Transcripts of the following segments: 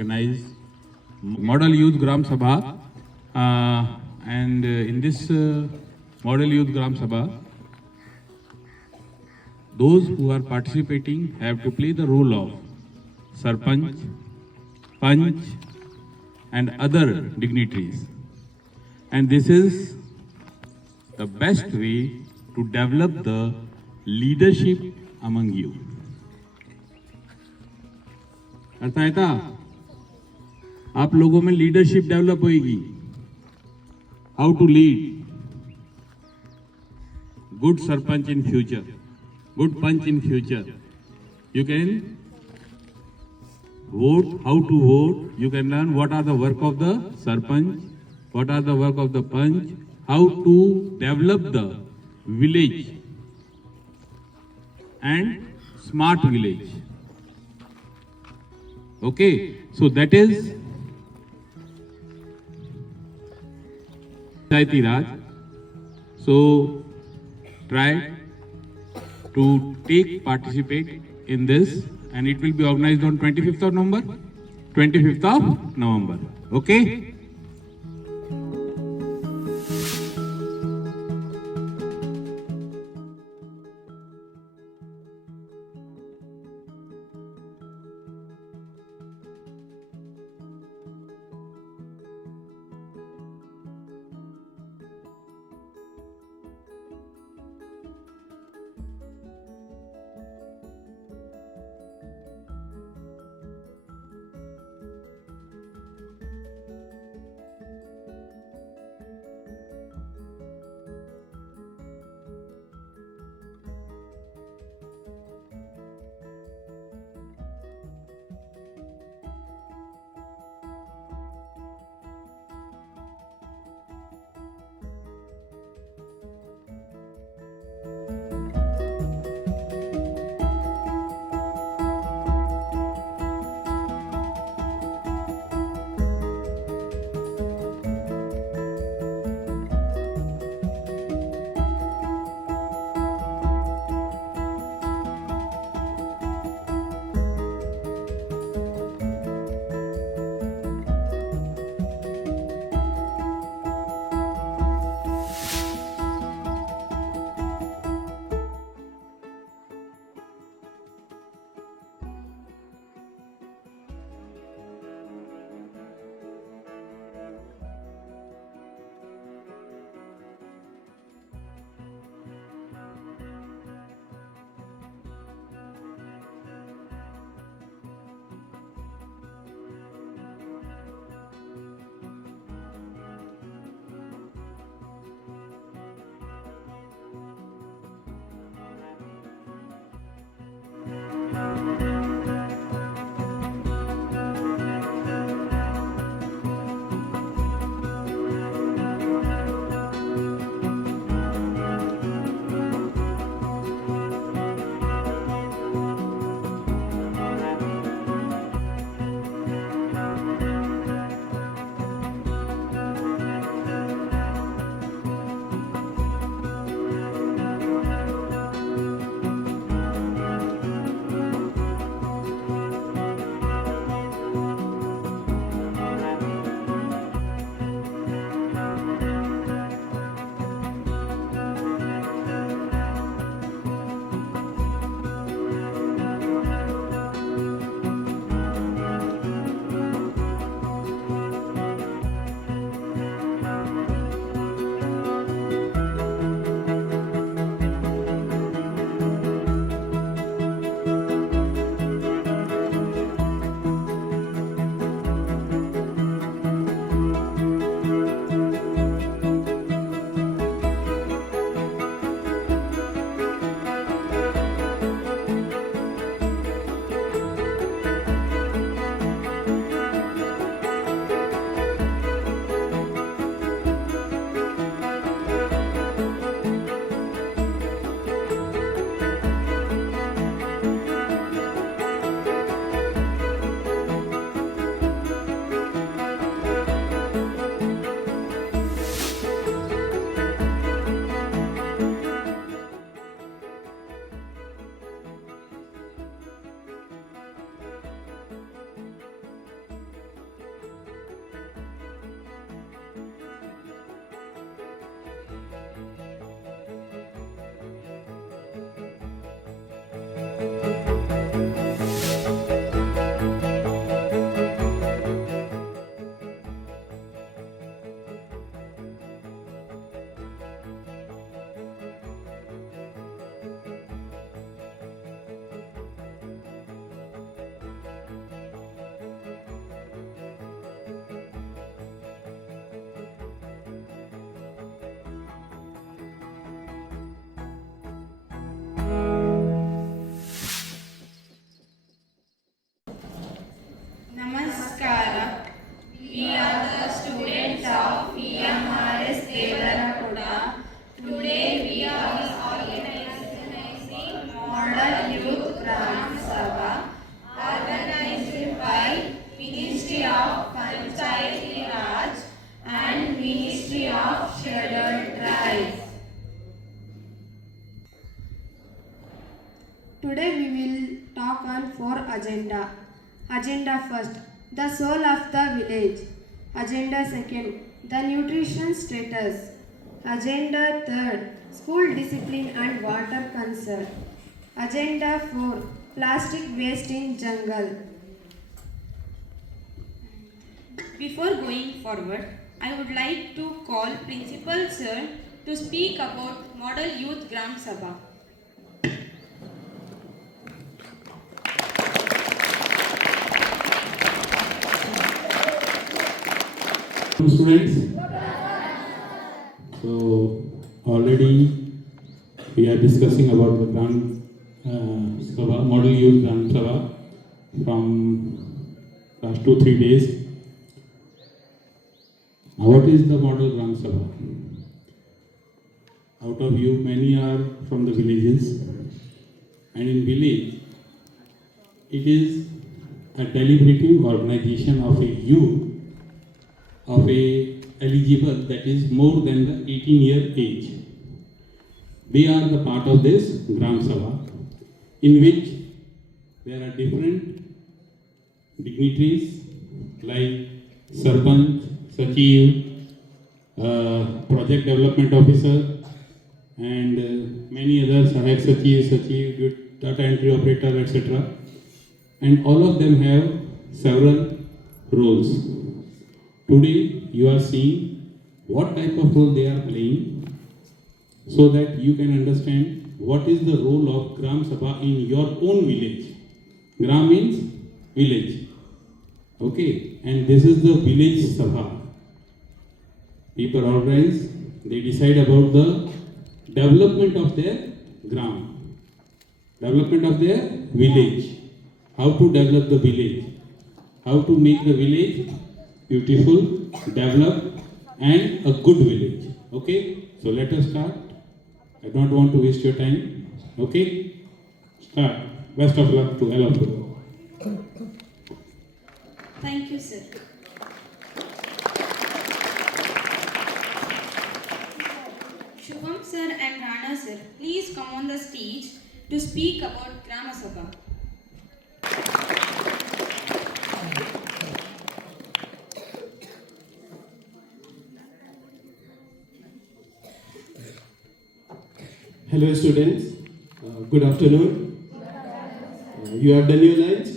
organize Model Youth Gram Sabha, and in this Model Youth Gram Sabha, those who are participating have to play the role of Sarpanch, Panch, and other dignitaries. And this is the best way to develop the leadership among you. अर्थ है था आप लोगों में leadership develop होगी. How to lead good sarpanch in future, good punch in future. You can vote, how to vote. You can learn what are the work of the sarpanch, what are the work of the panch, how to develop the village and smart village. Okay, so that is Panchayati Raj. So try to participate in this, and it will be organized on 25th of November. 25th of November. Okay. Today we will talk on 4 agenda. Agenda first, the soul of the village. Agenda second, the nutrition status. Agenda third, school discipline and water concern. Agenda 4, plastic waste in jungle. Before going forward, I would like to call Principal Sir to speak about Model Youth Gram Sabha. Students, so already we are discussing about the Gram Sabha, Model Youth Gram Sabha from last 2-3 days. Now, what is the Model Gram Sabha? Out of you, many are from the villages, and in village, it is a deliberative organization of a youth of a eligible that is more than the 18-year age. They are the part of this Gram Sabha, in which there are different dignitaries like Sarpanch, Sachiv, Project Development Officer, and many others, Sahayak Sachiv, Data Entry Operator, etc. And all of them have several roles. Today you are seeing what type of role they are playing so that you can understand what is the role of Gram Sabha in your own village. Gram means village. Okay, and this is the village Sabha. People organize, they decide about the development of their gram, development of their village, how to develop the village, how to make the village beautiful, developed, and a good village. Okay, so let us start. I don't want to waste your time. Okay, start. Best of luck to all of you. Thank you, sir. Shubham sir and Rana sir, please come on the stage to speak about Gram Sabha. Hello students, good afternoon. You have done your lunch?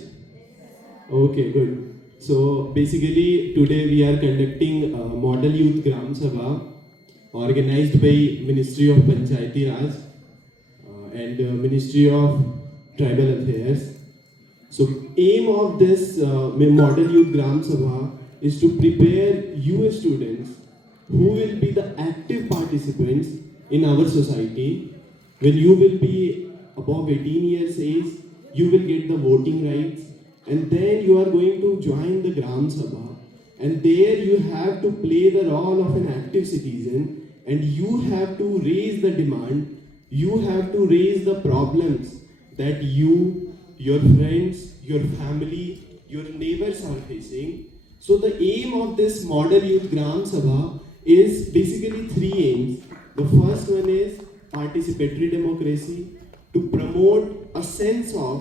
Okay, good. So basically today we are conducting Model Youth Gram Sabha organized by Ministry of Panchayati Raj and Ministry of Tribal Affairs. So aim of this Model Youth Gram Sabha is to prepare you students who will be the active participants in our society. When you will be above 18 years age, you will get the voting rights, and then you are going to join the Gram Sabha, and there you have to play the role of an active citizen, and you have to raise the demand, you have to raise the problems that you, your friends, your family, your neighbors are facing. So the aim of this Model Youth Gram Sabha is basically 3 aims. The first one is participatory democracy, to promote a sense of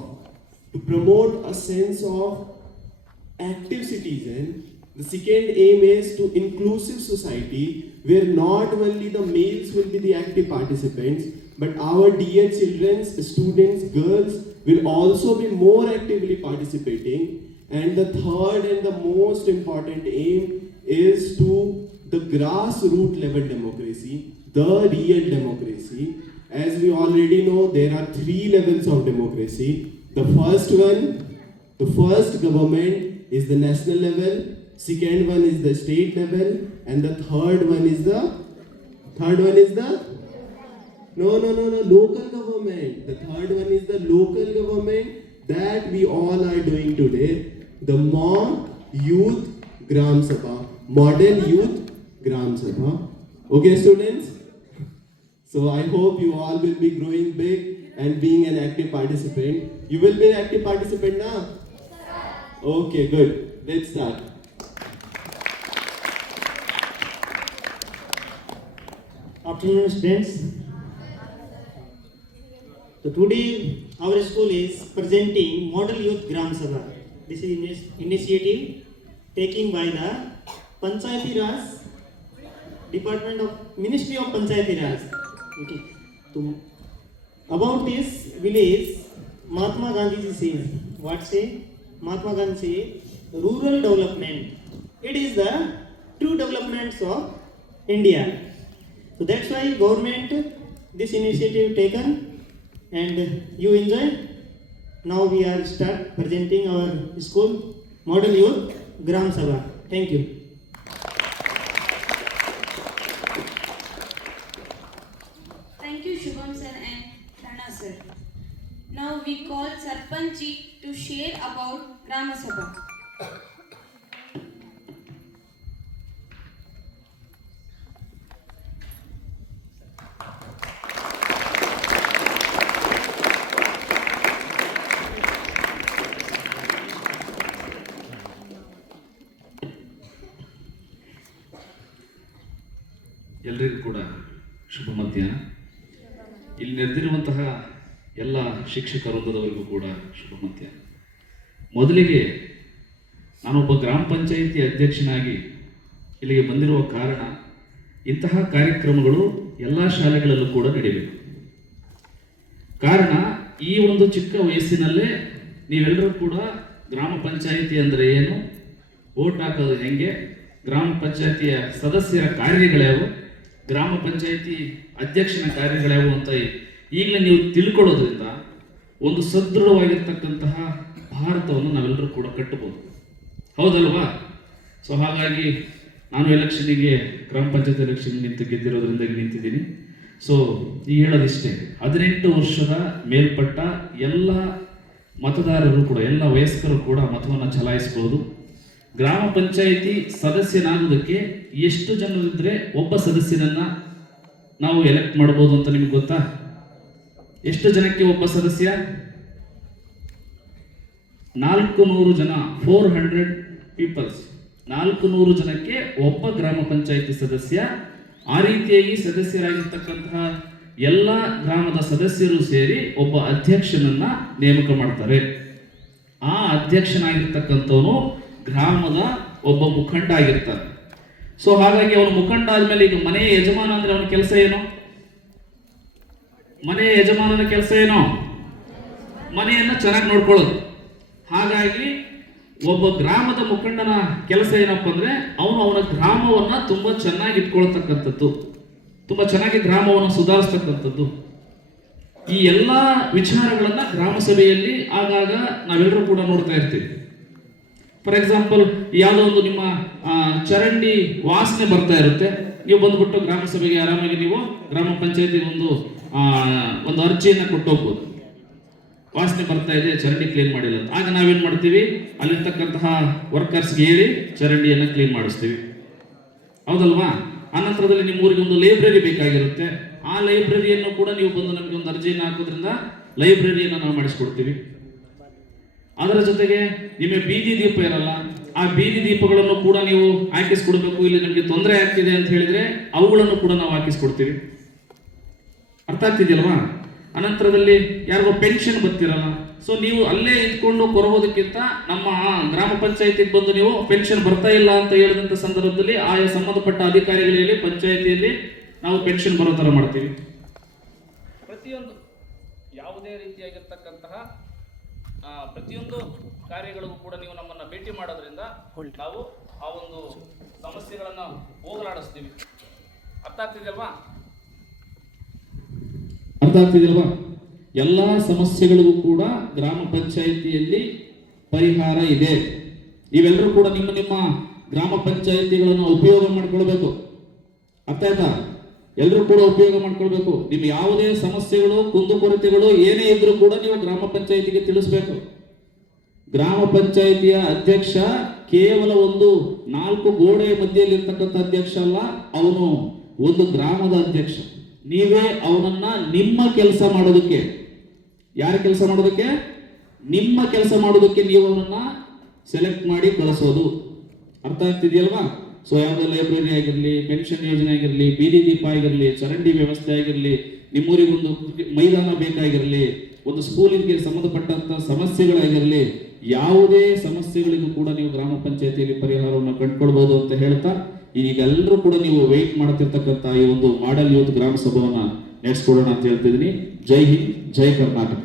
active citizen. The second aim is to inclusive society, where not only the males will be the active participants, but our dear children, students, girls will also be more actively participating. And the third and the most important aim is to the grassroots level democracy, the real democracy. As we already know, there are 3 levels of democracy. The first one, the first government is the national level, second one is the state level, and the third one is the local government. The third one is the local government that we all are doing today. The Model Youth Gram Sabha. Model Youth Gram Sabha. Okay, students? So I hope you all will be growing big and being an active participant. You will be an active participant now? Okay, good. Let's start. Afternoon, students. So today our school is presenting Model Youth Gram Sabha. This is initiative taken by the Panchayati Raj Department of Ministry of Panchayati Raj. Okay. So about this village, Mahatma Gandhi ji says, what say? Mahatma Gandhi says, rural development. It is the true development of India. So that's why government this initiative taken and you enjoy. Now we are start presenting our school Model Youth Gram Sabha. Thank you. Thank you, Shubham sir and Rana sir. Now we call Sarpanchi to share about Grama Sabha. ಎಲ್ಲರಿಗೂ ಕೂಡ ಶುಭ ಮಧ್ಯಾಹ್ನ. ಇಲ್ಲಿ ನೆರೆದಿರುವಂತಹ ಎಲ್ಲ ಶಿಕ್ಷಕ ವೃಂದದವರಿಗೂ ಕೂಡ ಶುಭ ಮಧ್ಯಾಹ್ನ. ಮೊದಲಿಗೆ ನಾನೊಬ್ಬ ಗ್ರಾಮ ಪಂಚಾಯಿತಿ ಅಧ್ಯಕ್ಷನಾಗಿ ಇಲ್ಲಿಗೆ ಬಂದಿರುವ ಕಾರಣ ಇಂತಹ ಕಾರ್ಯಕ್ರಮಗಳು ಎಲ್ಲ ಶಾಲೆಗಳಲ್ಲೂ ಕೂಡ ನಡೀಬೇಕು. ಕಾರಣ ಈ ಒಂದು ಚಿಕ್ಕ ವಯಸ್ಸಿನಲ್ಲೇ ನೀವೆಲ್ಲರೂ ಕೂಡ ಗ್ರಾಮ ಪಂಚಾಯಿತಿ ಅಂದರೆ ಏನು, ಓಟ್ ಹಾಕೋದು ಹೆಂಗೆ, ಗ್ರಾಮ ಪಂಚಾಯಿತಿಯ ಸದಸ್ಯರ ಕಾರ್ಯಗಳ್ಯಾವು, ಗ್ರಾಮ ಪಂಚಾಯಿತಿ ಅಧ್ಯಕ್ಷನ ಕಾರ್ಯಗಳ್ಯಾವು ಅಂತ ಈಗಲೇ ನೀವು ತಿಳ್ಕೊಳ್ಳೋದ್ರಿಂದ ಒಂದು ಸದೃಢವಾಗಿರ್ತಕ್ಕಂತಹ ಭಾರತವನ್ನು ನಾವೆಲ್ಲರೂ ಕೂಡ ಕಟ್ಟಬಹುದು, ಹೌದಲ್ವಾ? ಸೊ ಹಾಗಾಗಿ ನಾನು ಎಲೆಕ್ಷನಿಗೆ ಗ್ರಾಮ ಪಂಚಾಯತ್ ಎಲೆಕ್ಷನ್ ನಿಂತು ಗೆದ್ದಿರೋದ್ರಿಂದ ಇಲ್ಲಿ ನಿಂತಿದ್ದೀನಿ. ಸೊ ಈಗ ಹೇಳೋದಿಷ್ಟೇ, 18 ವರ್ಷದ ಮೇಲ್ಪಟ್ಟ ಎಲ್ಲ ಮತದಾರರು ಕೂಡ, ಎಲ್ಲ ವಯಸ್ಕರು ಕೂಡ ಮತವನ್ನು ಚಲಾಯಿಸಬಹುದು. ಗ್ರಾಮ ಪಂಚಾಯಿತಿ ಸದಸ್ಯನಾಗೋದಕ್ಕೆ ಎಷ್ಟು ಜನರಿದ್ರೆ ಒಬ್ಬ ಸದಸ್ಯನನ್ನ ನಾವು ಎಲೆಕ್ಟ್ ಮಾಡ್ಬೋದು ಅಂತ ನಿಮ್ಗೆ ಗೊತ್ತಾ? ಎಷ್ಟು ಜನಕ್ಕೆ ಒಬ್ಬ ಸದಸ್ಯ? 400 ಜನ, 400 ಪೀಪಲ್ಸ್, 400 ಜನಕ್ಕೆ ಒಬ್ಬ ಗ್ರಾಮ ಪಂಚಾಯಿತಿ ಸದಸ್ಯ. ಆ ರೀತಿಯಾಗಿ ಸದಸ್ಯರಾಗಿರ್ತಕ್ಕಂತಹ ಎಲ್ಲ ಗ್ರಾಮದ ಸದಸ್ಯರು ಸೇರಿ ಒಬ್ಬ ಅಧ್ಯಕ್ಷನನ್ನ ನೇಮಕ ಮಾಡ್ತಾರೆ. ಆ ಅಧ್ಯಕ್ಷನಾಗಿರ್ತಕ್ಕಂಥವನು ಗ್ರಾಮದ ಒಬ್ಬ ಮುಖಂಡ ಆಗಿರ್ತಾನೆ. ಸೊ ಹಾಗಾಗಿ ಅವನು ಮುಖಂಡ ಆದ್ಮೇಲೆ ಈಗ ಮನೆಯ ಯಜಮಾನ ಅಂದ್ರೆ ಅವನ ಕೆಲಸ ಏನು? ಮನೆಯ ಯಜಮಾನನ ಕೆಲಸ ಏನು? ಮನೆಯನ್ನ ಚೆನ್ನಾಗಿ ನೋಡ್ಕೊಳ್ಳೋದು. ಹಾಗಾಗಿ ಒಬ್ಬ ಗ್ರಾಮದ ಮುಖಂಡನ ಕೆಲಸ ಏನಪ್ಪ ಅಂದ್ರೆ ಅವನ ಗ್ರಾಮವನ್ನ ತುಂಬಾ ಚೆನ್ನಾಗಿ ಇಟ್ಕೊಳ್ತಕ್ಕಂಥದ್ದು, ತುಂಬಾ ಚೆನ್ನಾಗಿ ಗ್ರಾಮವನ್ನು ಸುಧಾರಿಸ್ತಕ್ಕಂಥದ್ದು. ಈ ಎಲ್ಲ ವಿಚಾರಗಳನ್ನ ಗ್ರಾಮ ಸಭೆಯಲ್ಲಿ ಆಗಾಗ ನಾವೆಲ್ಲರೂ ಕೂಡ ನೋಡ್ತಾ ಇರ್ತೀವಿ. ಫಾರ್ ಎಕ್ಸಾಂಪಲ್, ಯಾವುದೋ ಒಂದು ನಿಮ್ಮ ಚರಂಡಿ ವಾಸನೆ ಬರ್ತಾ ಇರುತ್ತೆ, ನೀವು ಬಂದ್ಬಿಟ್ಟು ಗ್ರಾಮ ಸಭೆಗೆ ಆರಾಮಾಗಿ ನೀವು ಗ್ರಾಮ ಪಂಚಾಯತಿ ಒಂದು ಅರ್ಜಿಯನ್ನ ಕೊಟ್ಟು ಹೋಗ್ಬೋದು. ವಾಸನೆ ಬರ್ತಾ ಇದೆ, ಚರಂಡಿ ಕ್ಲೀನ್ ಮಾಡಿಲ್ಲ. ಆಗ ನಾವೇನ್ ಮಾಡ್ತೀವಿ, ಅಲ್ಲಿರ್ತಕ್ಕಂತಹ ವರ್ಕರ್ಸ್ಗೆ ಹೇಳಿ ಚರಂಡಿಯನ್ನ ಕ್ಲೀನ್ ಮಾಡಿಸ್ತೀವಿ, ಹೌದಲ್ವಾ? ಆನಂತರದಲ್ಲಿ ನಿಮ್ಮ ಊರಿಗೆ ಒಂದು ಲೈಬ್ರರಿ ಬೇಕಾಗಿರುತ್ತೆ. ಆ ಲೈಬ್ರರಿಯನ್ನು ಕೂಡ ನೀವು ಬಂದು ನಮಗೆ ಒಂದು ಅರ್ಜಿಯನ್ನು ಹಾಕೋದ್ರಿಂದ ಲೈಬ್ರರಿಯನ್ನು ನಾವು ಮಾಡಿಸ್ಕೊಡ್ತೀವಿ. ಅದರ ಜೊತೆಗೆ ನಿಮಗೆ ಬೀದಿ ದೀಪ ಇರಲ್ಲ, ಆ ಬೀದಿ ದೀಪಗಳನ್ನು ಕೂಡ ನೀವು ಹಾಕಿಸ್ಕೊಡ್ಬೇಕು. ಇಲ್ಲಿ ನಮಗೆ ತೊಂದರೆ ಆಗ್ತಿದೆ ಅಂತ ಹೇಳಿದ್ರೆ ಅವುಗಳನ್ನು ಕೂಡ ನಾವು ಹಾಕಿಸ್ಕೊಡ್ತೀವಿ. ಅರ್ಥ ಆಗ್ತಿದೆಯಲ್ವಾ? ಅನಂತರದಲ್ಲಿ ಯಾರಿಗೋ ಪೆನ್ಷನ್ ಬರ್ತಿರಲ್ಲ, ಸೊ ನೀವು ಅಲ್ಲೇ ಇದ್ಕೊಂಡು ಕೊರಗೋದಕ್ಕಿಂತ ನಮ್ಮ ಗ್ರಾಮ ಪಂಚಾಯತಿಗೆ ಬಂದು ನೀವು ಪೆನ್ಷನ್ ಬರ್ತಾ ಇಲ್ಲ ಅಂತ ಹೇಳಿದಂತ ಸಂದರ್ಭದಲ್ಲಿ ಆಯಾ ಸಂಬಂಧಪಟ್ಟ ಅಧಿಕಾರಿಗಳಲ್ಲಿ ಪಂಚಾಯತಿಯಲ್ಲಿ ನಾವು ಪೆನ್ಷನ್ ಬರೋ ತರ ಮಾಡ್ತೀವಿ. ಪ್ರತಿಯೊಂದು ಯಾವುದೇ ರೀತಿಯಾಗಿರ್ತಕ್ಕಂತಹ ಪ್ರತಿಯೊಂದು ಕಾರ್ಯಗಳಿಗೂ ಕೂಡ ನೀವು ನಮ್ಮನ್ನ ಭೇಟಿ ಮಾಡೋದ್ರಿಂದ ನಾವು ಆ ಒಂದು ಸಮಸ್ಯೆಗಳನ್ನ ಹೋಗಲಾಡಿಸ್ತೀವಿ. ಅರ್ಥ ಆಗ್ತಿದೆಯಲ್ವಾ? ಅರ್ಥ ಆಗ್ತಿದೆಯಲ್ವಾ? ಎಲ್ಲ ಸಮಸ್ಯೆಗಳಿಗೂ ಕೂಡ ಗ್ರಾಮ ಪಂಚಾಯಿತಿಯಲ್ಲಿ ಪರಿಹಾರ ಇದೆ. ಇವೆಲ್ಲರೂ ಕೂಡ ನಿಮ್ಮ ಗ್ರಾಮ ಪಂಚಾಯಿತಿಗಳನ್ನು ಉಪಯೋಗ ಮಾಡ್ಕೊಳ್ಬೇಕು. ಅರ್ಥ ಆಯ್ತಾ? ಎಲ್ಲರೂ ಕೂಡ ಉಪಯೋಗ ಮಾಡ್ಕೊಳ್ಬೇಕು. ನಿಮ್ ಯಾವುದೇ ಸಮಸ್ಯೆಗಳು, ಕುಂದುಕೊರತೆಗಳು ಏನೇ ಇದ್ರೂ ಕೂಡ ನೀವು ಗ್ರಾಮ ಪಂಚಾಯಿತಿಗೆ ತಿಳಿಸ್ಬೇಕು. ಗ್ರಾಮ ಪಂಚಾಯಿತಿಯ ಅಧ್ಯಕ್ಷ ಕೇವಲ ಒಂದು 4 ಗೋಡೆಯ ಮಧ್ಯೆಯಲ್ಲಿರ್ತಕ್ಕಂಥ ಅಧ್ಯಕ್ಷ ಅಲ್ಲ, ಅವನು ಒಂದು ಗ್ರಾಮದ ಅಧ್ಯಕ್ಷ. ನೀವೇ ಅವನನ್ನ ನಿಮ್ಮ ಕೆಲಸ ಮಾಡೋದಕ್ಕೆ, ಯಾರ ಕೆಲಸ ಮಾಡೋದಕ್ಕೆ? ನಿಮ್ಮ ಕೆಲಸ ಮಾಡೋದಕ್ಕೆ ನೀವು ಅವನನ್ನ ಸೆಲೆಕ್ಟ್ ಮಾಡಿ ಕಳಿಸೋದು. ಅರ್ಥ ಆಗ್ತಿದೆಯಲ್ವಾ? ಸೊ ಯಾವುದೇ ಲೈಬ್ರರಿ ಆಗಿರಲಿ, ಪೆನ್ಷನ್ ಯೋಜನೆ ಆಗಿರಲಿ, ಬೀದಿ ದೀಪ ಆಗಿರಲಿ, ಚರಂಡಿ ವ್ಯವಸ್ಥೆ ಆಗಿರಲಿ, ನಿಮ್ಮೂರಿಗೊಂದು ಮೈದಾನ ಬೇಕಾಗಿರಲಿ, ಒಂದು ಸ್ಕೂಲಿಗೆ ಸಂಬಂಧಪಟ್ಟಂತ ಸಮಸ್ಯೆಗಳಾಗಿರಲಿ, ಯಾವುದೇ ಸಮಸ್ಯೆಗಳಿಗೂ ಕೂಡ ನೀವು ಗ್ರಾಮ ಪಂಚಾಯತಿಯಲ್ಲಿ ಪರಿಹಾರವನ್ನು ಕಂಡುಕೊಳ್ಬಹುದು ಅಂತ ಹೇಳ್ತಾ, ಈಗೆಲ್ಲರೂ ಕೂಡ ನೀವು ವೆಯ್ಟ್ ಮಾಡ್ತಿರ್ತಕ್ಕಂಥ ಈ ಒಂದು ಮಾಡೆಲ್ ಯೂತ್ ಗ್ರಾಮ ಸಭಾವನ್ನ ನಡೆಸ್ಕೊಡೋಣ ಅಂತ ಹೇಳ್ತಿದ್ದೀನಿ. ಜೈ ಹಿಂದ್, ಜೈ Karnataka.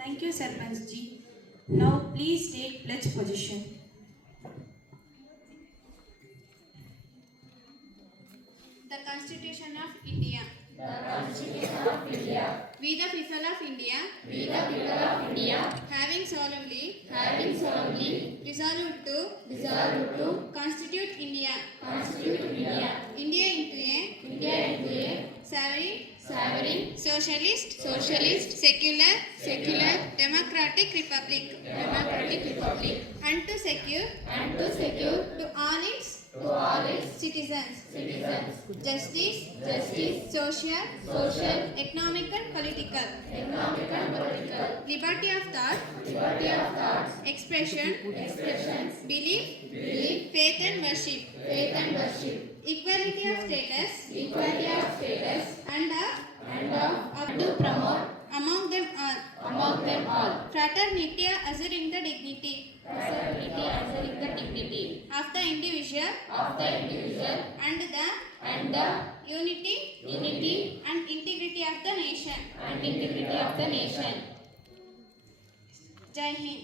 Thank you, Sarpanch ji. Now please take pledge position. The Constitution of India. We the people of India. Having solemnly. Resolved to. Constitute India. India into a. Sovereign. Socialist. Secular. Democratic Republic. And to secure. To all its. Citizens. Justice. Social. Economic and political. Liberty of thought. Expression. Belief. Faith and worship. Equality of status. And of to promote among them all. Fraternity assuring the dignity. Of the individual. And the unity. And integrity of the nation. Jai Hind.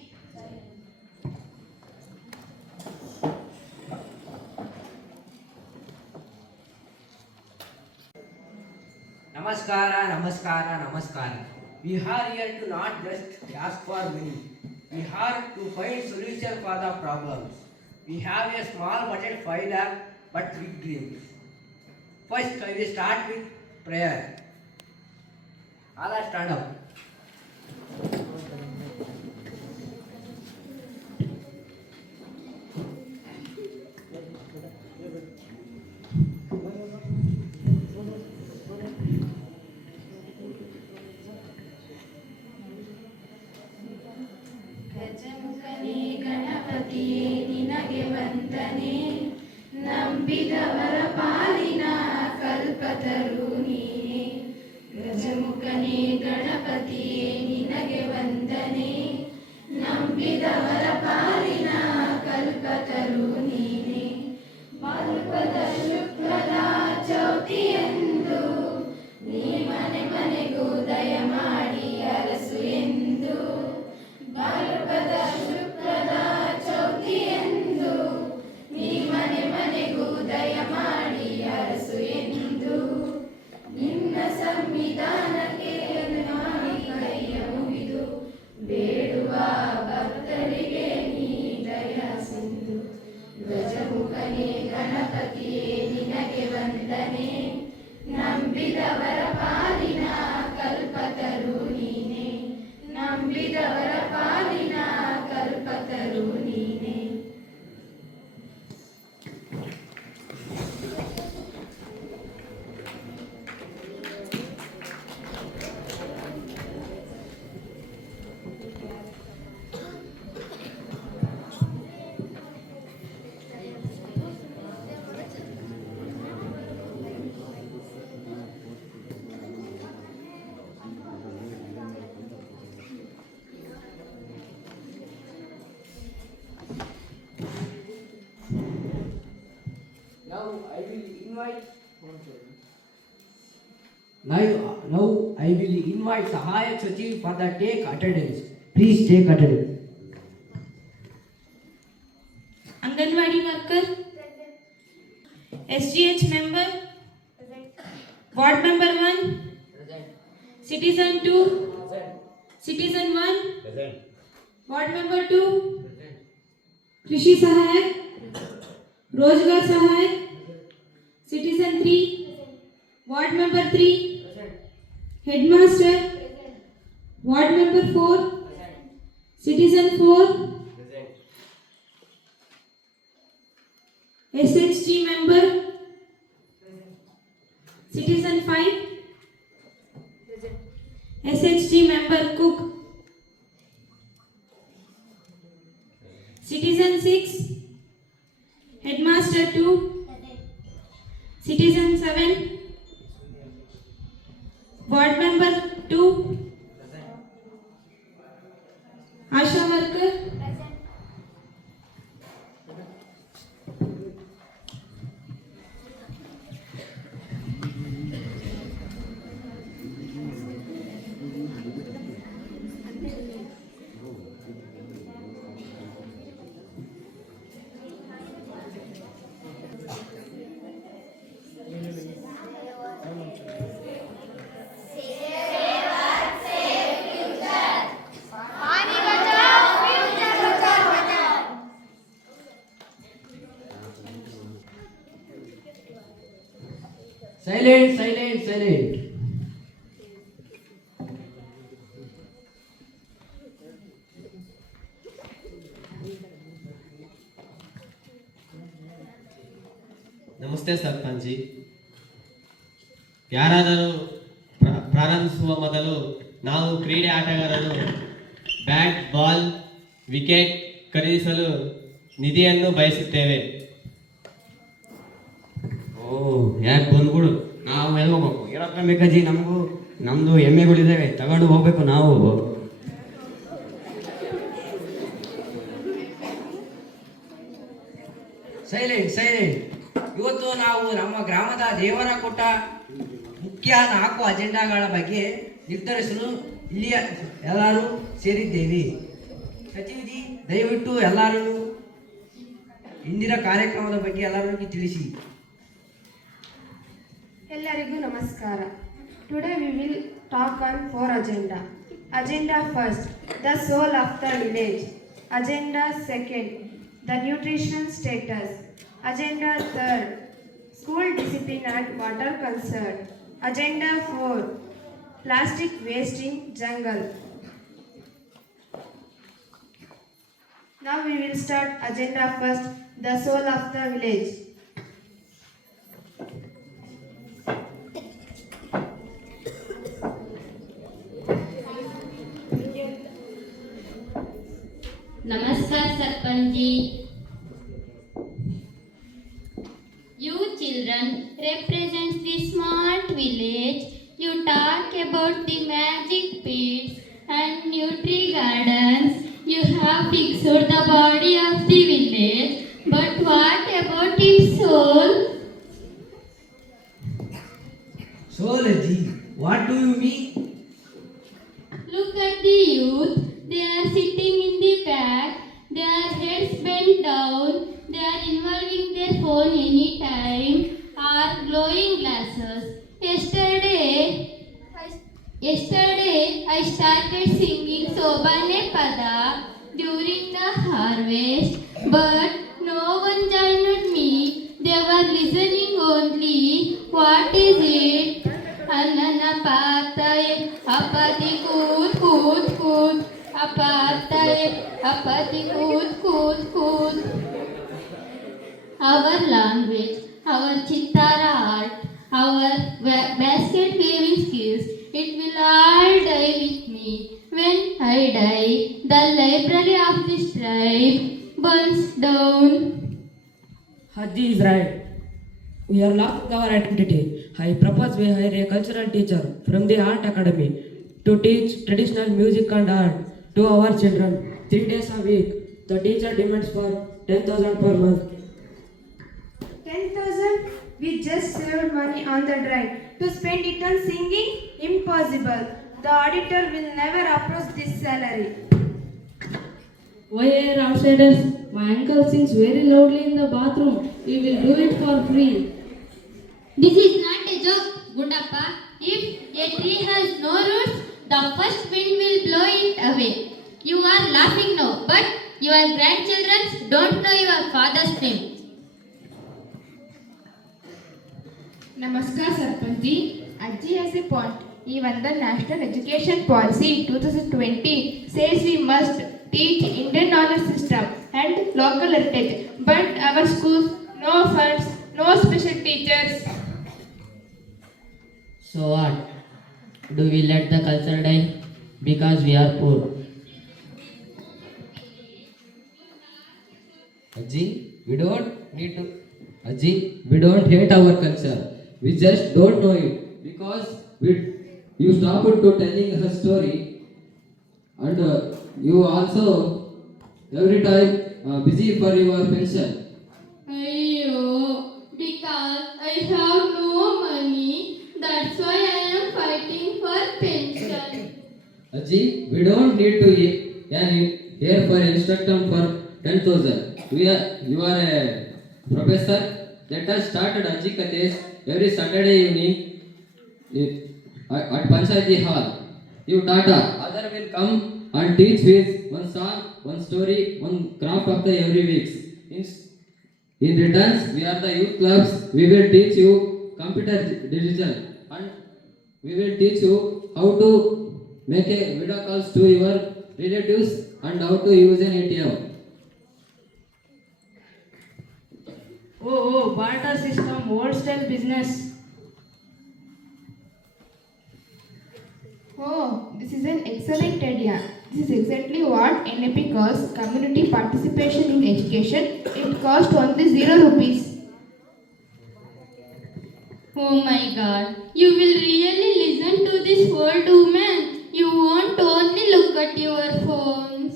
Namaskara. We are here to not just ask for money. We are to find solution for the problems. We have a small budget 5 lakh but big dreams. First, I will start with prayer. Allah stand up. ಗಜಮುಖನೇ ಗಣಪತಿಯೇ ನಿನಗೆ ವಂದನೆ, ನಂಬಿದವರ ಪಾಲಿನ ಕಲ್ಪತರು ನೀನೆ. ಗಜಮುಖನೇ ಗಣಪತಿಯೇ ನಿನಗೆ ವಂದನೆ, ನಂಬಿದವರ ಪಾಲಿನ ಕಲ್ಪತರು ನೀನೆ. ಮಾಲ್ಪದ ಶುಕ್ಲದ ಚೌತಿಯೆಂದು ನೀ ಮನೆಗೂ ದಯ ಮಾಡಿ ಅರಸು ಎಂದು. ಭಾರತದ ಶುಕ್ಲದ ಚೌತಿಯೆಂದು ನೀ ಮನೆಗೂ ದಯ ಮಾಡಿ ಅರಸು ಎಂದು. ನಿನ್ನ ಸಂವಿಧಾನಕ್ಕೆ ಮಾಡಿ ಕೈಯ ಮುಗಿದು ಬೇಡುವ ಭಕ್ತರಿಗೆ ನೀ ದಯ ಸಿಂಧು. ಗಜಮುಖನೇ ಗಣಪತಿಯೇ ನಿನಗೆ ವಂದನೆ, ನಂಬಿದವರ ಪಾಲಿನ ಕಲ್ಪತರು ನೀನೆ. ನಂಬಿದವರ ಪಾಲಿನ ಕಲ್ಪತರು ನೀನೆ. Now I will invite Sahayak Sachiv for the take attendance. Please take attendance. Anganwadi worker. SGH member. Ward member 1. Citizen 2. Citizen 1. Ward member 2. Krishi Sahayak. Rozgar Sahayak. Citizen 3. Ward member 3. Headmaster. Ward member 4. Citizen 4. SHG member. Citizen 5. SHG member Cook. Citizen 6, Headmaster 2, Citizen 7, Ward Member 2, Asha Worker, Silent, silent, silent. ನಮಸ್ತೆ ಸರ್ಪಂಚಿ. ಯಾರಾದರೂ ಪ್ರಾರಂಭಿಸುವ ಮೊದಲು ನಾವು ಕ್ರೀಡೆ ಆಟಗಾರರು bat, ball, wicket ಖರೀದಿಸಲು ನಿಧಿಯನ್ನು ಬಯಸುತ್ತೇವೆ. ಓ ಯಾಕೆ ಬಂದ್ಬಿಡು, ನಾವು ಎಲ್ಲಿ ಹೋಗ್ಬೇಕು? ಇರಪ್ಪ ಬೇಕಾಜಿ, ನಮ್ದು ಎಮ್ಮೆಗಳಿದ್ದಾವೆ, ತಗೊಂಡು ಹೋಗ್ಬೇಕು ನಾವು. Silent, silent. ಇವತ್ತು ನಾವು ನಮ್ಮ ಗ್ರಾಮದ ದೇವರ ಕೊಟ್ಟ ಮುಖ್ಯ 4 ಅಜೆಂಡಾಗಳ ಬಗ್ಗೆ ನಿರ್ಧರಿಸಲು ಇಲ್ಲಿ ಎಲ್ಲರೂ ಸೇರಿದ್ದೇವೆ. ಸಚಿವಜಿ, ದಯವಿಟ್ಟು ಎಲ್ಲರೂ ಇಂದಿನ ಕಾರ್ಯಕ್ರಮದ ಬಗ್ಗೆ ಎಲ್ಲರಿಗೂ ತಿಳಿಸಿ. ಎಲ್ಲರಿಗೂ ನಮಸ್ಕಾರ. Today we will talk on 4 agenda. Agenda first, the soul of the village. Agenda second, the nutrition status. Agenda third, school discipline and water concern. Agenda 4, plastic waste in jungle. Now we will start agenda first, the soul of the village. Namaskar Sarpanji. You children represent the smart village. You talk about the magic pits and nutri gardens. You have fixed the body of the village, but what about its soul? Soulji, what do you mean? Look at the youth. They are sitting in the back. Their heads bent down. They are involving their phone anytime. Are glowing glasses. Yesterday I started singing Sobane Pada during the harvest, but no one joined me. They were listening only. What is it? Anana pataye apati kood kood kood. Apataye apati kood kood kood. Our language, our chitara art, our basket weaving skills, it will all die with me. When I die, the library of this tribe burns down. Haji is right. We are losing our identity. I propose we hire a cultural teacher from the art academy to teach traditional music and art to our children 3 days a week. The teacher demands for 10,000 per month. 10,000? We just saved money on the drive. To spend it on singing? Impossible. The auditor will never approach this salary. Why are outsiders? My uncle sings very loudly in the bathroom. We will do it for free. This is not a joke, Gundappa. If a tree has no roots, the first wind will blow it away. You are laughing now, but your grandchildren don't know your father's name. Namaskar Sarpanji. Ajji has a point. Even the National Education Policy 2020 says we must teach Indian honor system and local heritage. But our schools, no funds, no special teachers. So what? Do we let the culture die because we are poor? Ajji, we don't need to. Ajji, we don't hate our culture. We just don't know it because you stopped to telling her story, and you also every time busy for your pension. Ayyo, because I have no money, that's why I am fighting for pension. Ajji, we don't need to here for instruction for 10,000. You are a professor. Let us start Ajji Katesh every Saturday evening at Panchayati Hall. You Tata, other will come and teach with one song, one story, one craft of the every week. In returns, we are the youth clubs. We will teach you computer digital and we will teach you how to make a video calls to your relatives and how to use an ATM. Oh, barter system, old style business. Oh, this is an excellent idea. This is exactly what NAP calls community participation in education. It costs only 0 rupees. Oh my god, you will really listen to this old woman. You won't only look at your phones.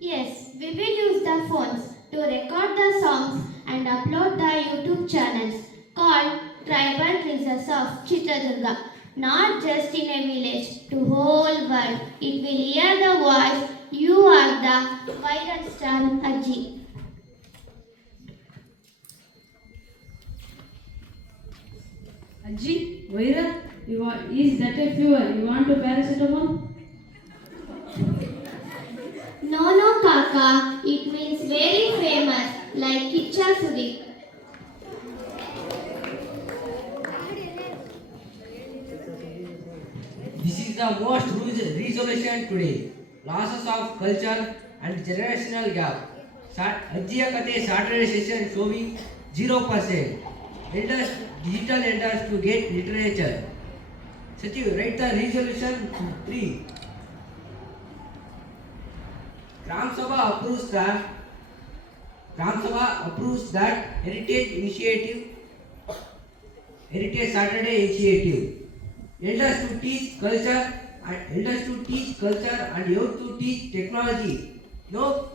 Yes, we will use the phones to record the songs and upload the YouTube channels called Tribal Treasures of Chitradurga. Not just in a village, to whole world. It will hear the voice. You are the viral star, Ajji. Ajji, viral? Is that a fever? You want to paracetamol? No, Kaka. It means very famous, like Kicha Sudeep. This is the most resolution today. Losses of culture and generational gap. Ajjiya Kate Saturday session showing 0%. Elders, digital elders to get literature. Sachiv, write the resolution 3. Gram Sabha approves that Heritage Saturday initiative. Elders to teach culture and youth to teach technology. No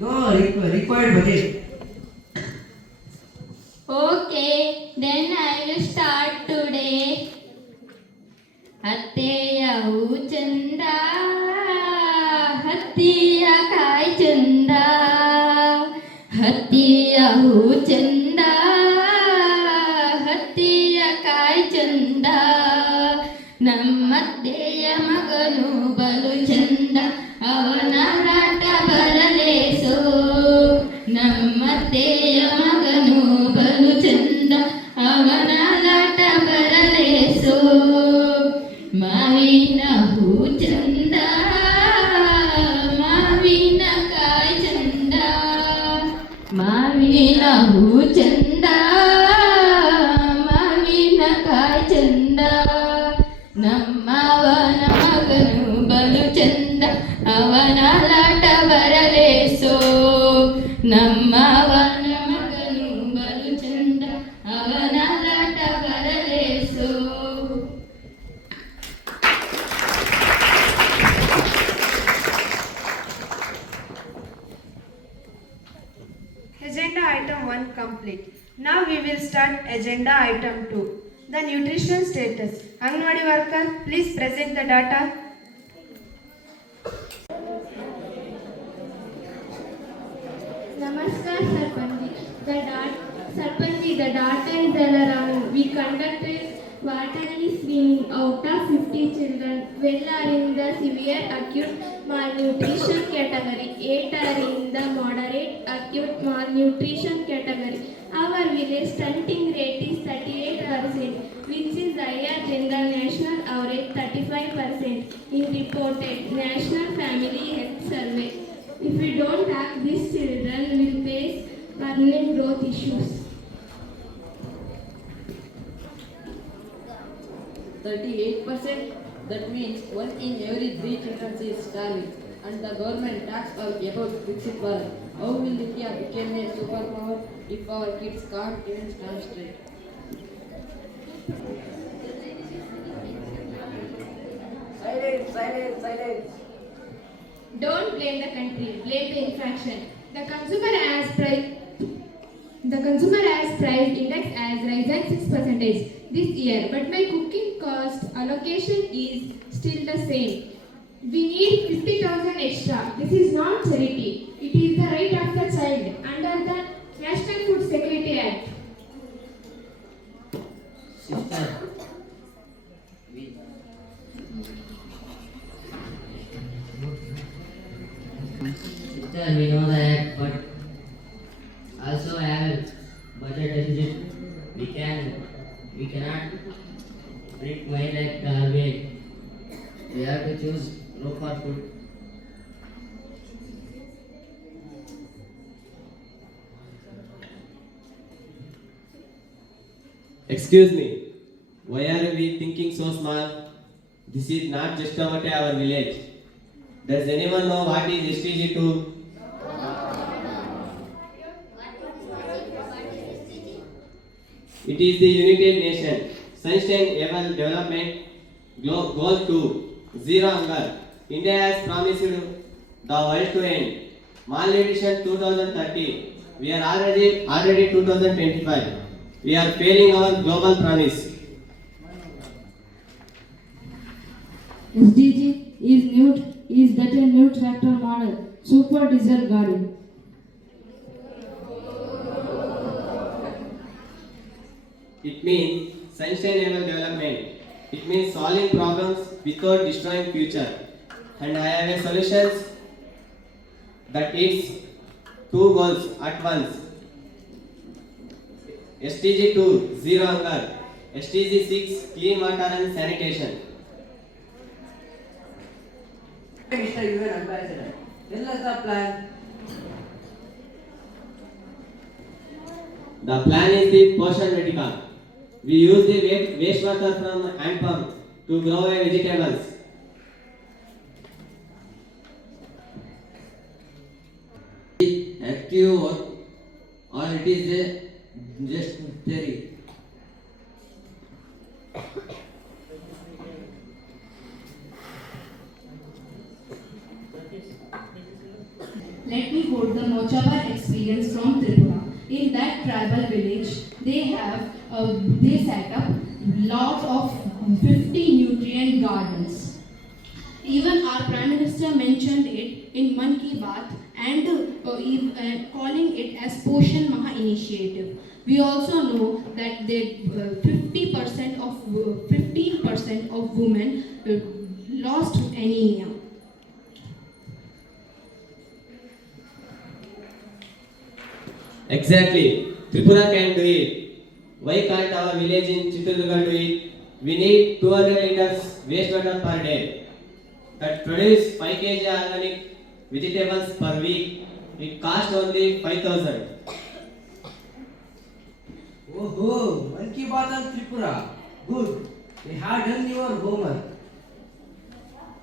required budget. Okay, then I will start today. Hatteya hu chanda, hattiya kai chanda, hattiya hu chanda, hattiya kai chanda. Nammaddeya maganu balu chanda, avanarata baraleso. Nammaddeya maganu balu chanda, avanarata baraleso. Mavina hu chanda, mavina kai chanda, mavina hu chanda, mavina kai chanda. Nammavana maganu balu chanda, avanalata baraleso. Nammavana maganu balu chanda, avanalata baraleso. Agenda item 1 complete. Now we will start agenda item 2. The nutrition status. Anganwadi worker, please present the data. Namaskar Sarpanji. The data is alarming. We conducted quarterly screening out of 50 children. 12 are in the severe acute malnutrition category. 8 are in the moderate acute malnutrition category. Our village stunting rate is 38%, which is higher than the national average 35% in reported National Family Health Survey. If we don't act, these children will face permanent growth issues. 38%. That means 1 in every 3 children is starving, and the government talks about Viksit Bharat. How will India become a superpower if our kids can't even stand straight? Silence, silence, silence. Don't blame the country, blame the infraction. The consumer as price index has risen 6% this year, but my cooking cost allocation is still the same. We need 50,000 extra. This is not charity. It is the right of the child under the National Food Security Act. Sister, we know the act, but also have budget deficit. We cannot drink wine like garbage. We have to choose local food. Excuse me, why are we thinking so small? This is not just about our village. Does anyone know what is SDG 2? It is the United Nations Sustainable Development Goal 2, Zero Hunger. India has promised the world to end malnutrition 2030. We are already 2025. We are failing our global promise. SDG is better new tractor model, super diesel garden. It means sustainable development. It means solving problems without destroying future. And I have a solution that hits two goals at once. SDG 2, Zero Hunger. SDG 6, Clean Water and Sanitation. Mr. UN Ambassador, tell us the plan. The plan is the Poshan Vatika. We use the wastewater from hand pump to grow vegetables. Active work or it is just theory. Let me quote the Mochaba experience from Tripura. In that tribal village, they set up lot of 50 nutrient gardens. Even our Prime Minister mentioned it in Man Ki Baat and calling it as Poshan Maha initiative. We also know that 15% of women lost anemia. Exactly. Tripura can do it. Why can't our village in Chitradurga do it? We need 200 liters wastewater per day. That produce 5 kg organic vegetables per week. It costs only 5,000. Oh, Man Ki Baat on Tripura. Good. We have done your homework.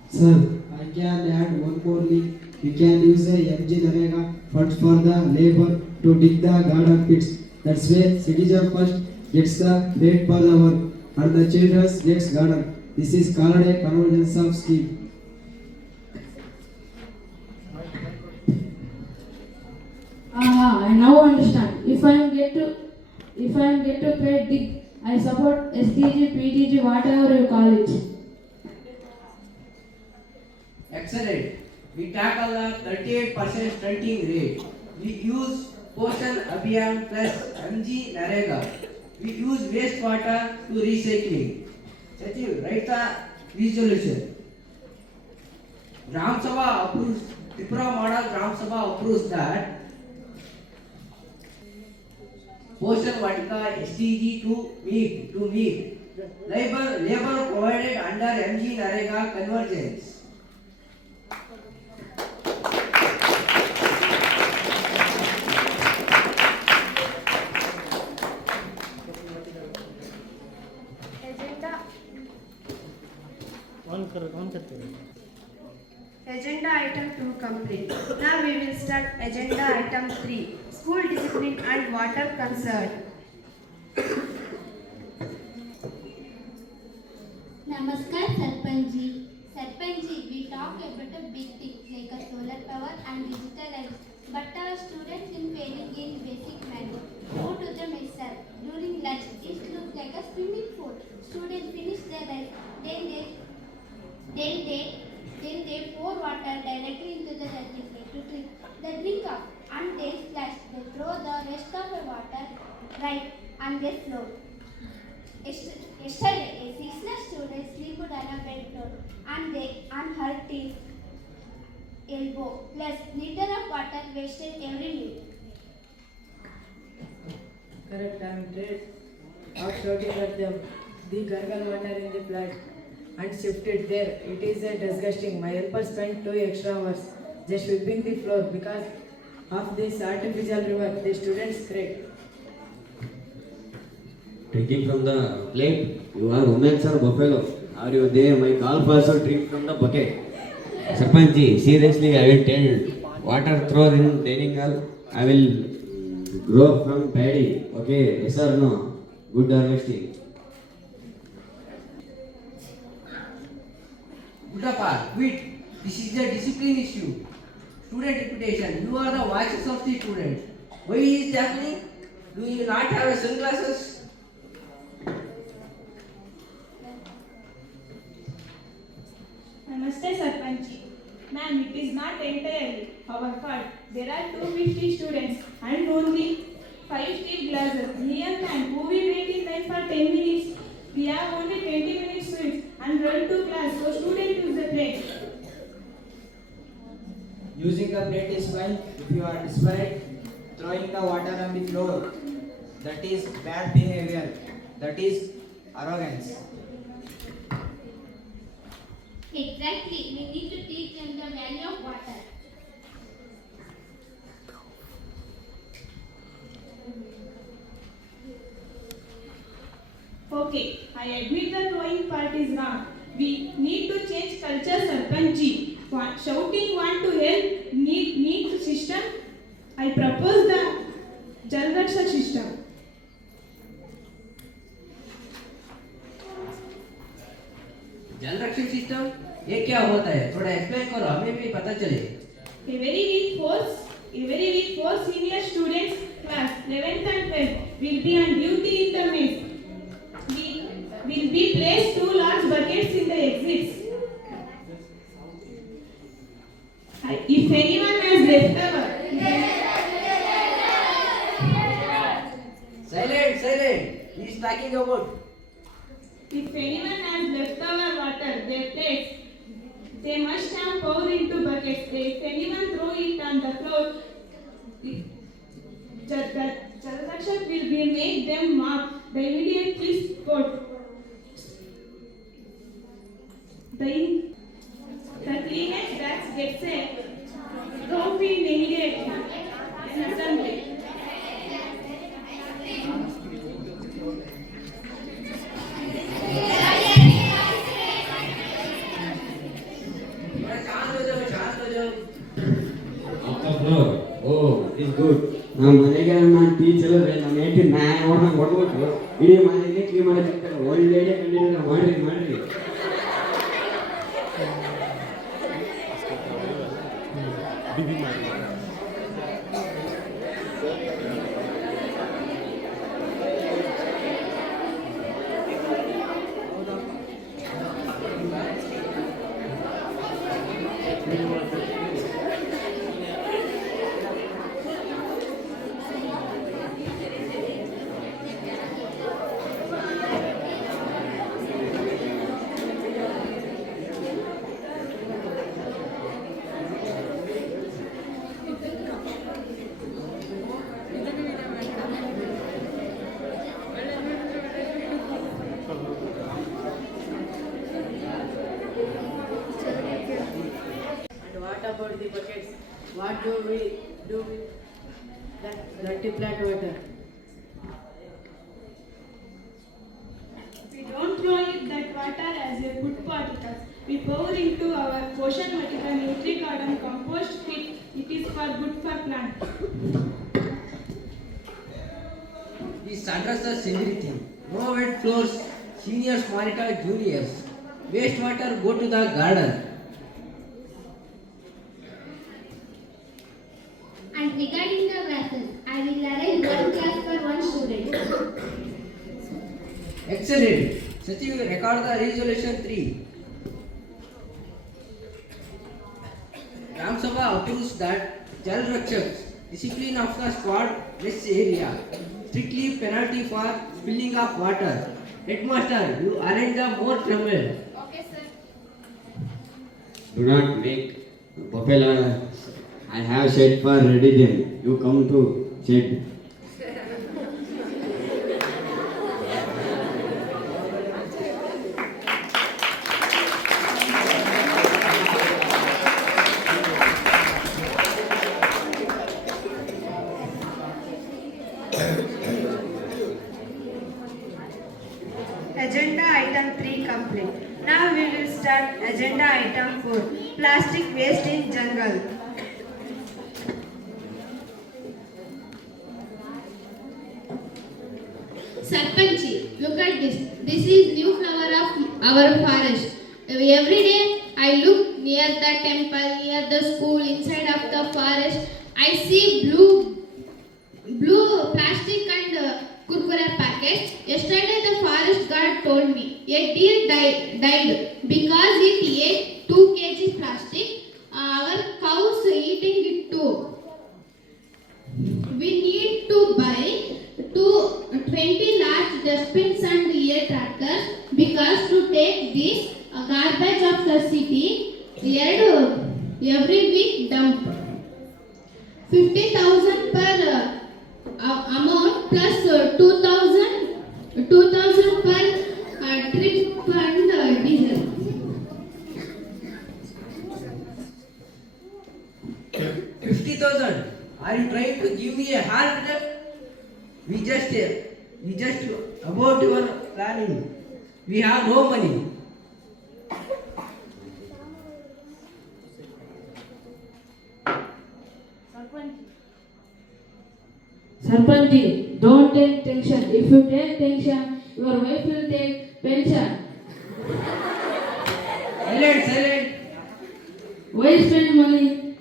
Sir, I can add one more link. We can use a MG Narega funds for the labor to dig the garden pits. That's why citizen first gets the rate for the work and the children gets garden. This is called a convergence of scheme. I now understand. If I am get to pay dig, I support SDG, PDG, whatever you call it. Excellent. We tackle the 38% stunting rate. We use Poshan Abhiyan plus MG Narega. We use wastewater to recycling. Sachiv, write the resolution. Gram Sabha approves, Tripura model Gram Sabha approves that Poshan Vatika SDG to meet. Labor provided under MG Narega convergence. Agenda Agenda item 2 complete. Now we will start agenda item 3, school discipline and water concern. Namaskar Sarpanji. Sarpanji, we talk about a big thing like a solar power and digital life. But our students in failing in basic math. Go to the mixer. During lunch, it looks like a swimming pool. Students finish their rice, then they pour water directly into the dirty plate to drink. They drink up and they splash. They throw the rest of the water right on their floor. Yesterday, a 6th student slept on a bed floor and hurt his elbow. Plus, liter of water wasted every minute. Correct, I am great. Out shouting at them. The gargle water in the flat and shift it there. It is a disgusting. My helper spent 2 extra hours just sweeping the floor because of this artificial river. The students cried. Drinking from the plate, you are women or buffalo. Are you there? My calf also drink from the bucket. Sarpanji, seriously, I will tell. Water thrown in dining hall, I will grow from paddy. Okay, yes or no? Good harvesting. Buddhappa, quit. This is a discipline issue. Student reputation. You are the voices of the students. Why is it happening? Do you not have sunglasses? Namaste Sarpanji. Ma'am, it is not entirely our fault. There are 250 students and only 5 steel glasses. Here ma'am, who will wait in line for 10 minutes? We have only 20 minutes to it and run to class, so student use the plate. Using a plate is fine if you are desperate. Throwing the water on the floor, that is bad behavior. That is arrogance. Exactly, we need to teach them the value of water. Okay, I admit the throwing part is wrong. We need to change culture, Sarpanji. Shouting want to help need system. I propose the Jal Raksha system. जल रक्षक system ये क्या होता है? थोड़ा explain करो, हमें भी पता चले. A very weak force senior students class 11th and 12th will be on duty in the mess. We will be placed 2 large buckets in the exits. If anyone has leftover, Silent. He is talking about. if anyone has leftover water, their plates, they must have poured into buckets. If anyone throw it on the floor, the Jal Rakshak will be make them mop. The immediately spot. The cleanest bags gets a trophy immediately in assembly. Oh, it is good. ನಮ್ಮ ಮನೆಗೆ ನಾನು teacher ನಮ್ಮ eighty ನಾನು ನೋಡ್ದಂಗೆ ಕೊಡ್ಬಿಟ್ಟು ಇಡೀ ಮನೆಗೆ clean ಮಾಡಿ ಸಿಗ್ತಾರೆ. ಒಳ್ಳೆ ಕಂಡಿದ್ದೀರ, ಮಾಡ್ರಿ. About the buckets, what do we do with that dirty plant water? We don't throw it that water as a food particles. We pour into our ocean vertical compost pit. It is for good for plant. This addresses everything. No wet floors, seniors monitor juniors. Wastewater go to the garden. And regarding the classes, I will arrange one class for one student. Excellent. Sachi will record the resolution 3. Ram Sabha approves that Jal Rakshaks, discipline of the squad, rest area. Strictly penalty for spilling of water. Headmaster, you arrange the more trouble. Okay, sir. Do not make buffalo. I have shed for religion. You come to shed. Agenda item 3 complete. Now we will start agenda item 4. Plastic waste in jungle. Sarpanchi, look at this. This is new flower of our forest. Every day I look near the temple, near the school, inside of the forest. I see blue plastic and kurkure packets. Yesterday the forest guard told me a deer died because it ate 2 kg plastic. Our cows eating it too. We need to buy 20 large dustbins and air tractors because to take this garbage of the city every week dump 50,000 per amount plus 2,000 per trip and diesel. 50,000. Are you trying to give me a hard time? We just about your planning. We have no money. Sarpanji, don't take tension. If you take tension, your wife will take pension. Silent. Why spend money?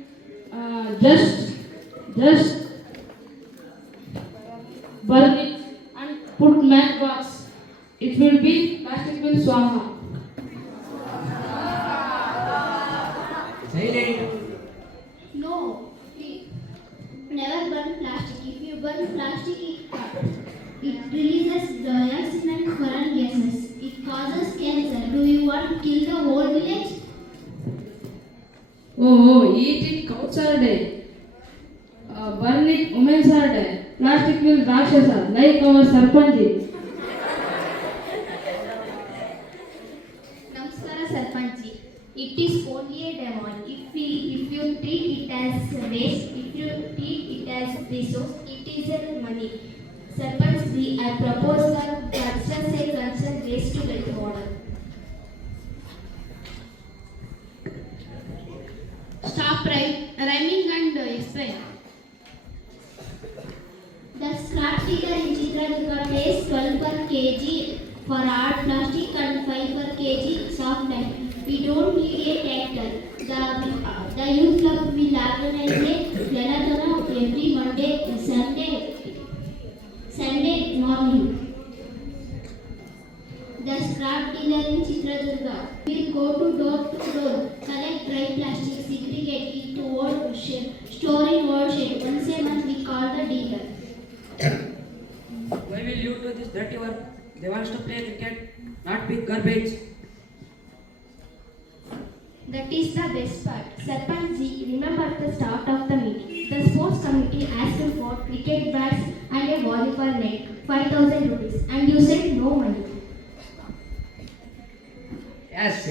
Just burn it and put matchbox. It will be plastic will swaha. Silent. No, never burn plastic. If you burn plastic, it releases dioxin and foreign gases. It causes cancer. Do you want to kill the whole village? Oh, eat it cows are dead. Burn it women are dead. Plastic will rakshasa like our Sarpanji. Namaskara Sarpanchi. It is only a demo. If you treat it as waste, if you treat it as resource, it is a money. Sarpanchi, I propose that construct a concerned waste to wealth model. Stop rhyming and explain. The scrap digger in Chitradurga pays 12 per kg for hard plastic and 5 per kg soft iron. We don't need a tractor. The youth club will organize a Planathon every Sunday morning. The scrap dealer in Chitradurga will go to door, collect dry plastic, segregate it to old shed, store in old shed. Once a month we call the dealer. Why will you do this dirty work? They want to play cricket, not pick garbage. That is the best part. Sarpanji, remember the start of the meeting. The sports committee asked for cricket bats and a volleyball net, 5,000 rupees, and you said no money. Yes.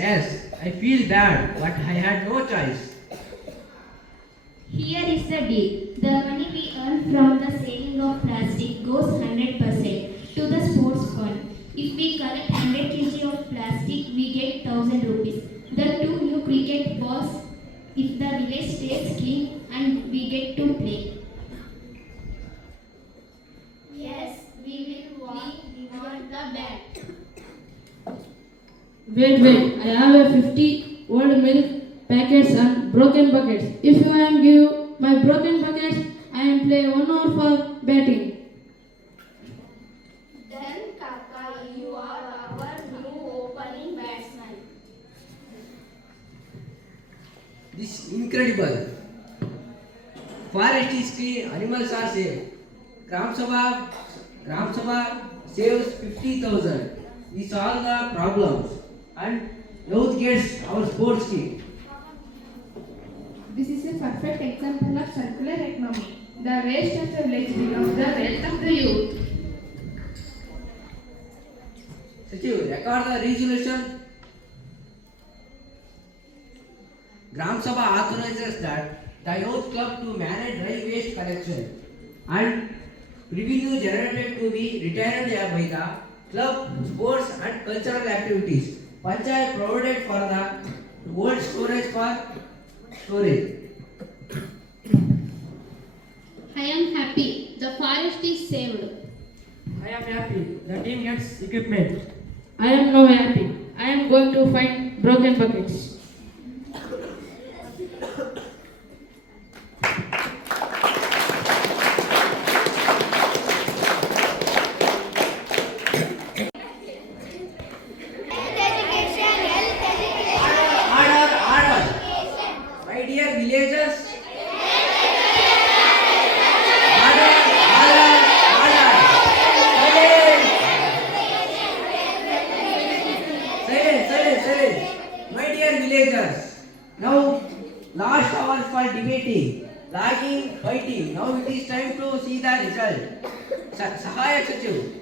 I feel bad, but I had no choice. Here is the deal. The money we earn from the selling of plastic goes 100% to the sports fund. If we collect 100 kg of plastic, we get 1,000 rupees. The 2 new cricket balls if the village stays clean and we get to play. Yes, we will walk beyond the bad. Wait, I have a 50 old milk packets and broken buckets. If you am give my broken buckets, I am play 1 hour for batting. Then Kaka, you are our new opening batsman. This is incredible. Forest is clean, animals are safe. Gram Sabha saves 50,000. We solve the problems and youth gets our sports kit. This is a perfect example of circular economy. The waste of the village becomes the wealth of the youth. Sachiv, record the resolution. Gram Sabha authorizes that the youth club to manage dry waste collection and revenue generated to be retained by the club, sports and cultural activities. Panchayat provided for the old storage for storage. I am happy. The forest is saved. I am happy. The team gets equipment. I am now happy. I am going to find broken buckets. Order. My dear villagers. Silence. My dear villagers, now last hour for debating, lagging, fighting. Now it is time to see the result. Sahayak Sachiv,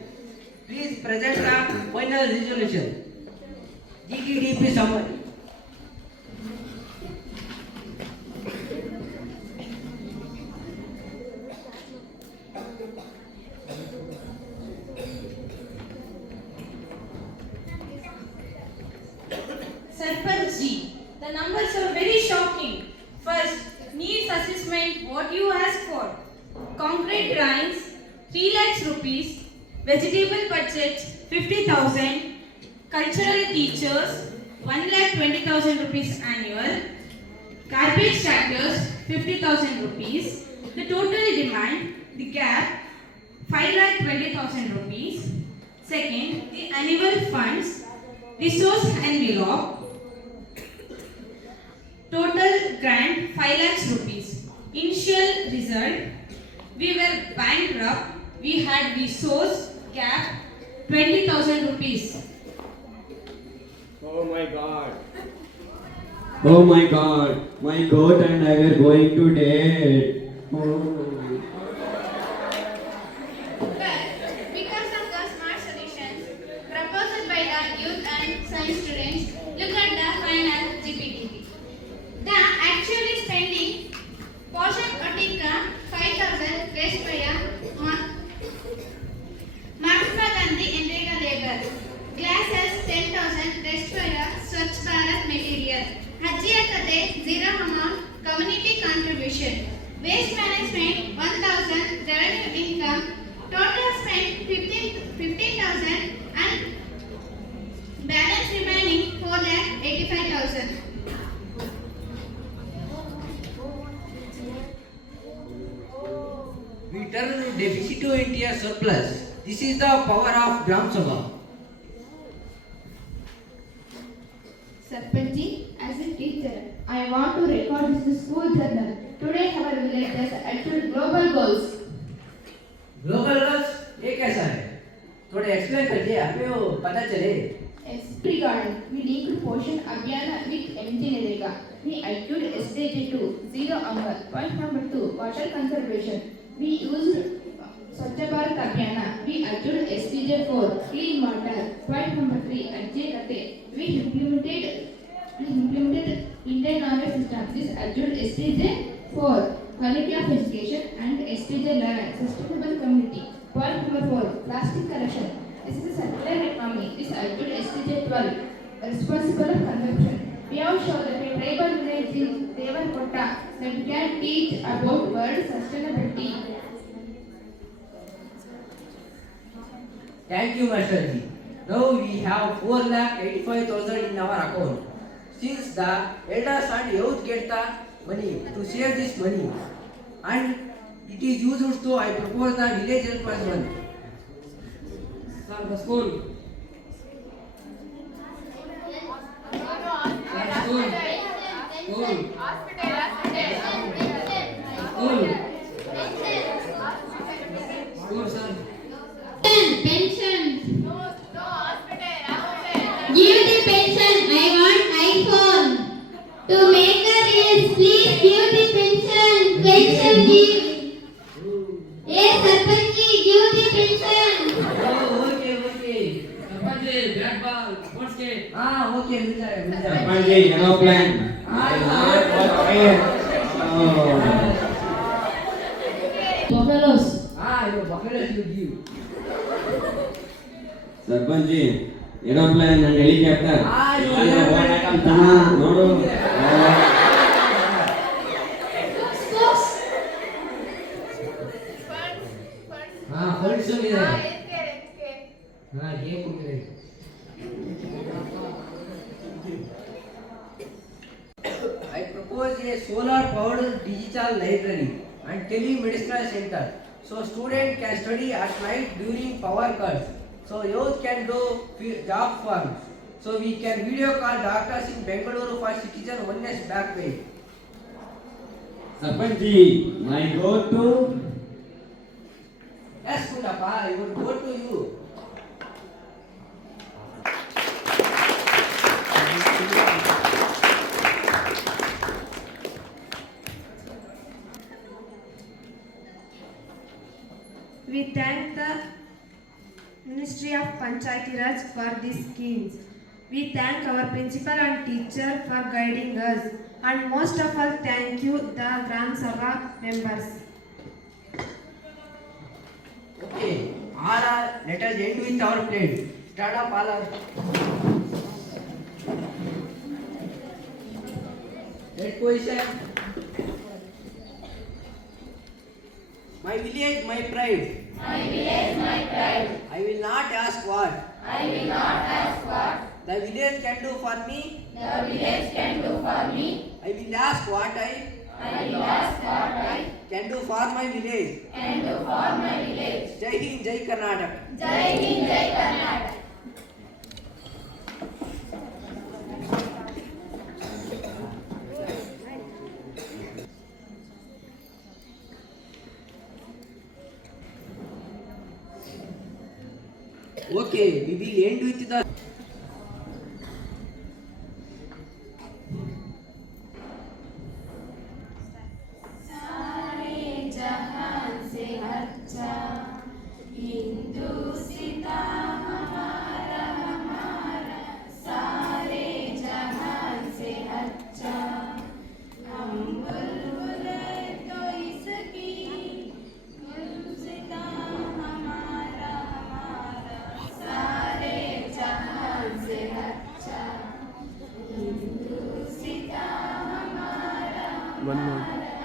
please present the final resolution. GTDP summary. Sarpanch ji, the numbers are very shocking. First, needs assessment, what you asked for. Concrete drawings, 3 lakhs rupees. Vegetable budget, 50,000. Cultural teachers, 1,20,000 rupees annual. Garbage tractors, 50,000 rupees. The total demand, the gap, 5,20,000 rupees. Second, the annual funds, resource envelope. Total grant 5 lakhs rupees. Initial result, we were bankrupt. We had resource gap 20,000 rupees. Oh my god. Oh my god. My goat and I were going to dead. Oh. But because of the smart solutions proposed by the youth and science students, look at the final GPTP. The actually spending Poshan Atika 5,000 raised by Mahatma Gandhi Endega labor. Glasses 10,000 raised by Swachh Bharat material. Hajia Kade 0 amount community contribution. Waste management 1,000 revenue income. Total spent 15,000 and balance remaining 4,85,000. We turn deficit into a surplus. This is the power of Gram Sabha. Sarpanji, as a teacher, I want to record this in school journal. Today our village has achieved global goals. Global goals ये कैसा है? थोड़े explain करिए, हमें वो पता चले. SP garden, we linked Poshan Abhiyana with MG Narega. We achieved SDG 2, Zero Hunger. Point number 2, water conservation. We used Swachh Bharat Abhiyana. We achieved SDG 4, clean water. Point number 3, Ajay Kate. We implemented Indian knowledge system. This achieved SDG 4, quality of education and SDG 11, sustainable community. Point number 4, plastic collection. This is a circular economy. This achieved SDG 12, responsible consumption. We have shown that a tribal village is Devan etc. that can teach about world sustainability. Thank you, Master Ji. Now we have 4,85,000 in our account. Since the elders and youth get the money to save this money, and it is used to, I propose the village helpers one. Sir, the school. School. School, sir. Pension. Give the pension. I want iPhone. To make a race, please give the pension. Pension give. Hey, Sarpanchi, give the pension. Oh, okay. Sarpanji, bat ball, sports kit. Okay, मिल जाएगा. Sarpanji, aeroplane. Buffaloes. Your buffaloes you give. Sarpanji, aeroplane and helicopter. ನೋಡು. Funds मिला है. ये को मिला है. I propose a solar powered digital library and telemedicinal center. So students can study at night during power cuts. So youth can do job farms. So we can video call doctors in Bengaluru for citizen wellness back pain. Sarpanji, my go to. Yes, Kundappa, I will go to you. We thank the Ministry of Panchayati Raj for these schemes. We thank our principal and teacher for guiding us. And most of all, thank you, the Gram Sabha members. Okay, let us end with our plate. Start up all our. Next position. My village, my pride. My village, my pride. I will not ask what. I will not ask what The village can do for me. the village can do for me. I will ask what I I will ask what I can do for my village. can do for my village. Jai Hind, Jai Karnataka. Jai Hind, Jai Karnataka. Okay, we will end with the. सारे जहां से अच्छा हिंदुस्तां हमारा हमारा सारे जहां से अच्छा हम बुलबुल तो इसकी गुलसितां हमारा हमारा सारे जहां से अच्छा हिंदुस्तां हमारा One more.